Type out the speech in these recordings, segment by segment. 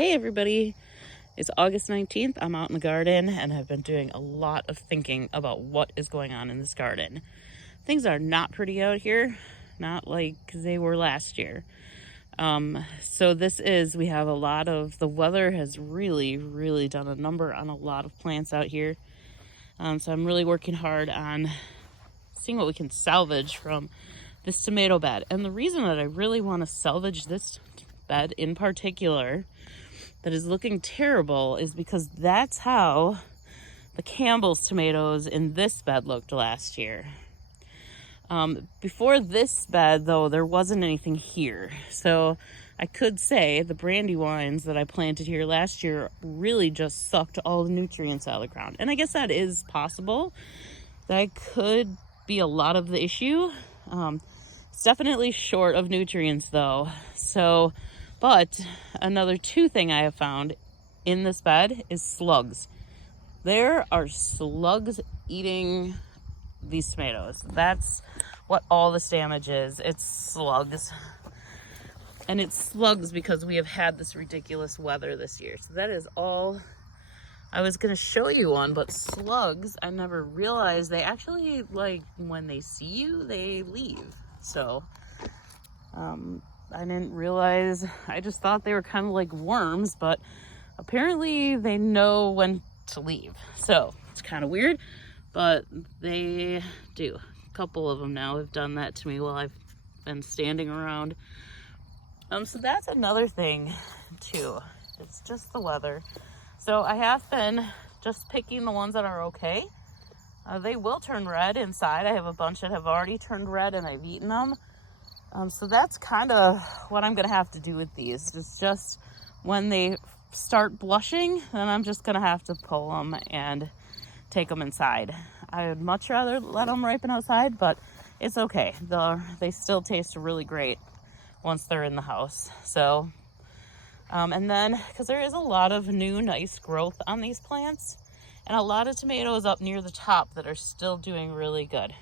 Hey everybody, it's August 19th. I'm out in the garden and I've been doing a lot of thinking about what is going on in this garden. Things are not pretty out here, not like they were last year. We have a lot of, the weather has really done a number on a lot of plants out here. So I'm really working hard on seeing what we can salvage from this tomato bed. And the reason that I really want to salvage this bed in particular that is looking terrible is because that's how the Campbell's tomatoes in this bed looked last year. Before this bed, though, there wasn't anything here. So I could say the brandywines that I planted here last year really just sucked all the nutrients out of the ground. And I guess that is possible. That could be a lot of the issue. It's definitely short of nutrients, though. But another thing I have found in this bed is slugs. There are slugs eating these tomatoes. That's what all this damage is. It's slugs. And it's slugs because we have had this ridiculous weather this year. So that is all. I was going to show you one, but slugs, I never realized they actually, like, when they see you, they leave. So, I didn't realize, I just thought they were kind of like worms, but apparently they know when to leave. So it's kind of weird, but they do. A couple of them now have done that to me while I've been standing around. So that's another thing too. It's just the weather. So I have been just picking the ones that are okay. They will turn red inside. I have a bunch that have already turned red and I've eaten them. So that's kind of what I'm going to have to do with these. It's just when they start blushing, then I'm just going to have to pull them and take them inside. I would much rather let them ripen outside, but it's okay. They still taste really great once they're in the house. So, and then, because there is a lot of new nice growth on these plants, and a lot of tomatoes up near the top that are still doing really good.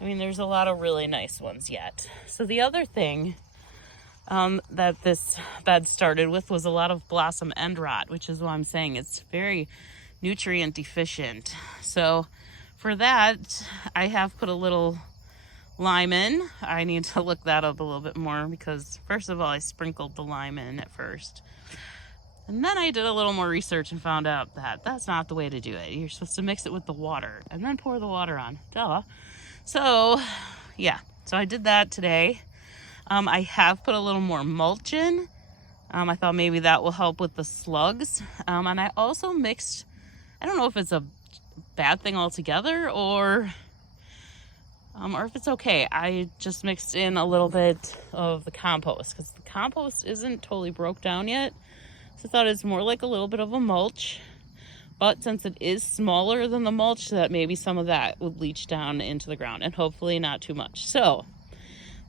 I mean, there's a lot of really nice ones yet. So the other thing that this bed started with was a lot of blossom end rot, which is why I'm saying it's very nutrient deficient. So for that, I have put a little lime in. I need to look that up a little bit more because first of all, I sprinkled the lime in at first. And then I did a little more research and found out that that's not the way to do it. You're supposed to mix it with the water and then pour the water on. Duh. So, yeah. So I did that today. I have put a little more mulch in. I thought maybe that will help with the slugs. And I also mixed, I don't know if it's a bad thing altogether or if it's okay. I just mixed in a little bit of the compost because the compost isn't totally broke down yet. So I thought it's more like a little bit of a mulch. But since it is smaller than the mulch, that maybe some of that would leach down into the ground and hopefully not too much. So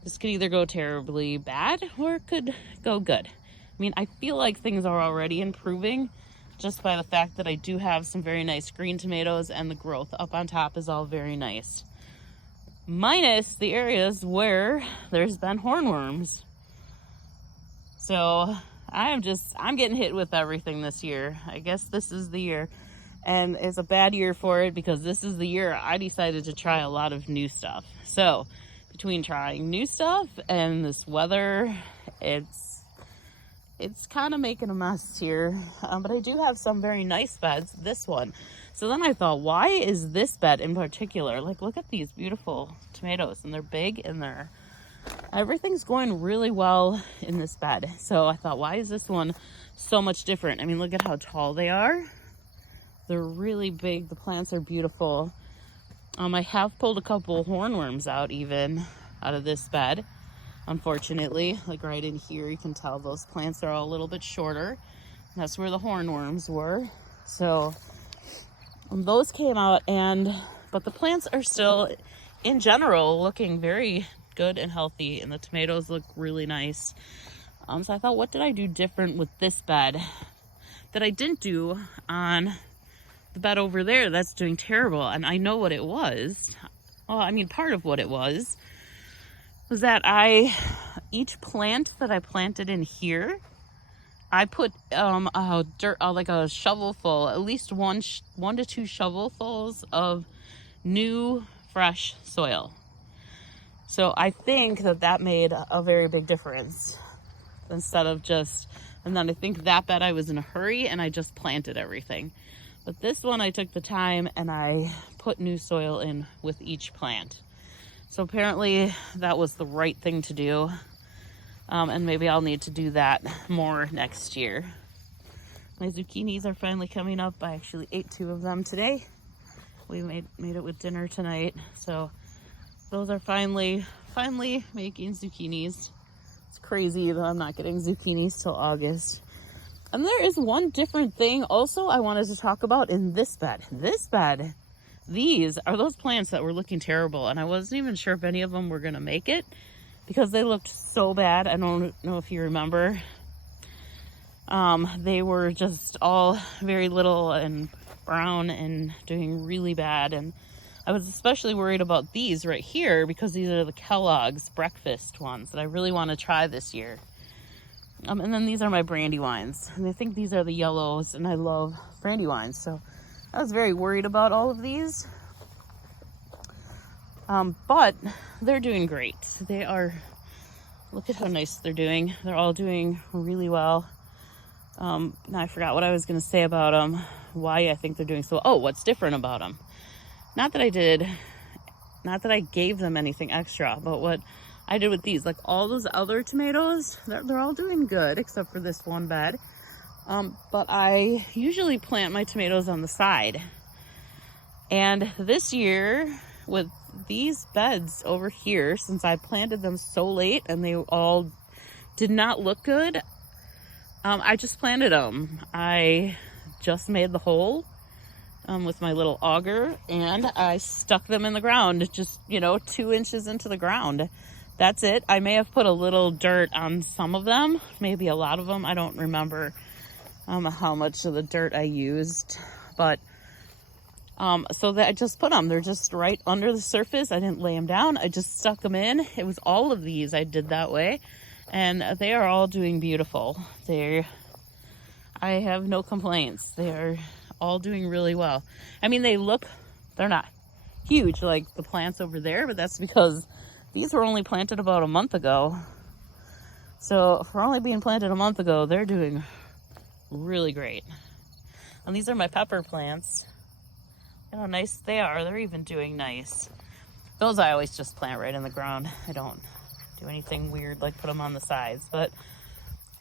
this could either go terribly bad or it could go good. I mean, I feel like things are already improving just by the fact that I do have some very nice green tomatoes and the growth up on top is all very nice. Minus the areas where there's been hornworms. So I'm getting hit with everything this year. I guess this is the year. And it's a bad year for it because this is the year I decided to try a lot of new stuff. So between trying new stuff and this weather, it's kind of making a mess here. But I do have some very nice beds, this one. So then I thought, why is this bed in particular? Like, look at these beautiful tomatoes and they're big and everything's going really well in this bed. So I thought, why is this one so much different? I mean, look at how tall they are. They're really big. The plants are beautiful. I have pulled a couple hornworms out of this bed. Unfortunately, like right in here, you can tell those plants are all a little bit shorter. That's where the hornworms were. So those came out but the plants are still, in general, looking very good and healthy, and the tomatoes look really nice. So I thought, what did I do different with this bed that I didn't do on the bed over there that's doing terrible? And I know what it was. Well, I mean, part of what it was that each plant that I planted in here I put a dirt, like a shovelful, at least one to two shovelfuls of new fresh soil. So I think that made a very big difference, instead of just, and then I think that bed I was in a hurry and I just planted everything. But this one I took the time and I put new soil in with each plant. So apparently that was the right thing to do. And maybe I'll need to do that more next year. My zucchinis are finally coming up. I actually ate 2 of them today. We made it with dinner tonight. So those are finally making zucchinis. It's crazy that I'm not getting zucchinis till August. And there is one different thing also I wanted to talk about in this bed. This bed, these are those plants that were looking terrible, and I wasn't even sure if any of them were gonna make it because they looked so bad. I don't know if you remember. They were just all very little and brown and doing really bad. And I was especially worried about these right here because these are the Kellogg's breakfast ones that I really want to try this year. And then these are my brandywines, and I think these are the yellows, and I love brandywines. So I was very worried about all of these. But they're doing great. They are, look at how nice they're doing. They're all doing really well. Now I forgot what I was going to say about them, why I think they're doing so. Oh, what's different about them? Not that I gave them anything extra, but what I did with these, like all those other tomatoes, they're all doing good except for this one bed. But I usually plant my tomatoes on the side. And this year with these beds over here, since I planted them so late and they all did not look good, I just planted them. I just made the hole with my little auger, and I stuck them in the ground, just 2 inches into the ground. That's it. I may have put a little dirt on some of them, maybe a lot of them. I don't remember how much of the dirt I used, but so that I just put them. They're just right under the surface. I didn't lay them down. I just stuck them in. It was all of these I did that way, and they are all doing beautiful. I have no complaints. They are all doing really well. I mean, they're not huge like the plants over there, but that's because these were only planted about a month ago. So for only being planted a month ago, they're doing really great. And these are my pepper plants. Look how nice they are. They're even doing nice. Those I always just plant right in the ground. I don't do anything weird like put them on the sides. But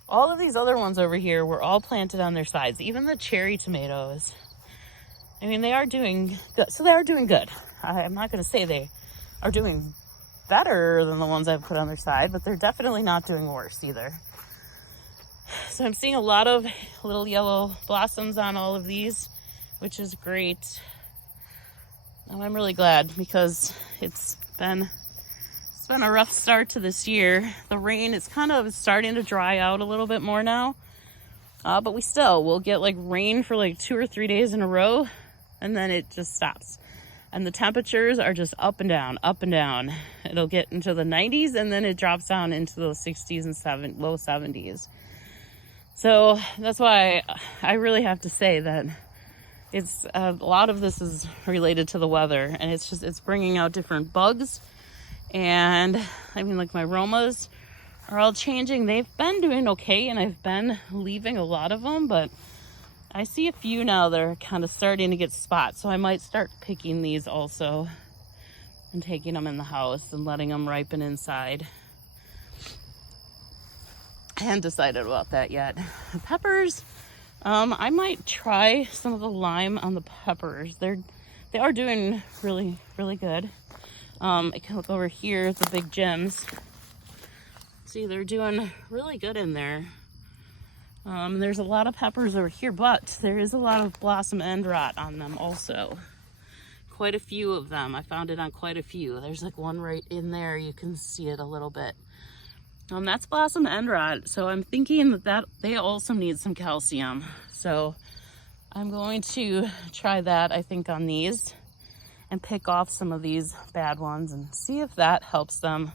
all of these other ones over here were all planted on their sides. Even the cherry tomatoes. I mean, they are doing good. So they are doing good. I'm not going to say they are doing better than the ones I've put on their side, but they're definitely not doing worse either. So I'm seeing a lot of little yellow blossoms on all of these, which is great. And I'm really glad because it's been a rough start to this year. The rain is kind of starting to dry out a little bit more now, but we'll get like rain for like 2 or 3 days in a row, and then it just stops. And the temperatures are just up and down, up and down. It'll get into the 90s, and then it drops down into the 60s and low 70s. So that's why I really have to say that it's a lot of this is related to the weather, and it's bringing out different bugs. And I mean, like my Romas are all changing. They've been doing okay, and I've been leaving a lot of them, but I see a few now that are kind of starting to get spots. So I might start picking these also and taking them in the house and letting them ripen inside. I hadn't decided about that yet. The peppers, I might try some of the lime on the peppers. They are doing really, really good. I can look over here at the big gems. See, they're doing really good in there. There's a lot of peppers over here, but there is a lot of blossom end rot on them also. Quite a few of them. I found it on quite a few. There's like one right in there. You can see it a little bit. That's blossom end rot. So I'm thinking that they also need some calcium. So I'm going to try that, I think, on these and pick off some of these bad ones and see if that helps them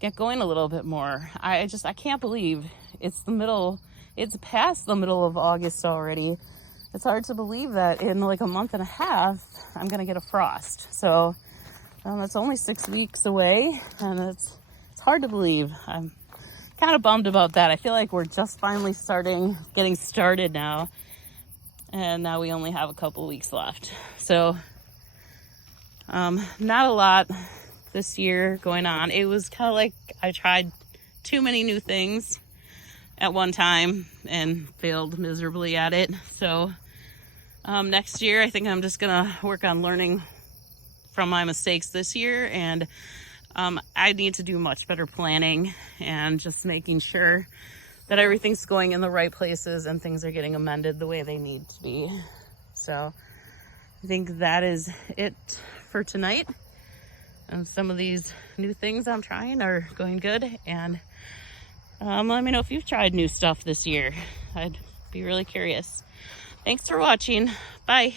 get going a little bit more. I can't believe it's it's past the middle of August already. It's hard to believe that in like a month and a half, I'm gonna get a frost. So it's only 6 weeks away, and it's hard to believe. I'm kind of bummed about that. I feel like we're just finally getting started now, and now we only have a couple weeks left. So not a lot this year going on. It was kind of like I tried too many new things at one time and failed miserably at it. So next year, I think I'm just gonna work on learning from my mistakes this year, and I need to do much better planning and just making sure that everything's going in the right places and things are getting amended the way they need to be. So I think that is it for tonight. And some of these new things I'm trying are going good. And let me know if you've tried new stuff this year. I'd be really curious. Thanks for watching. Bye.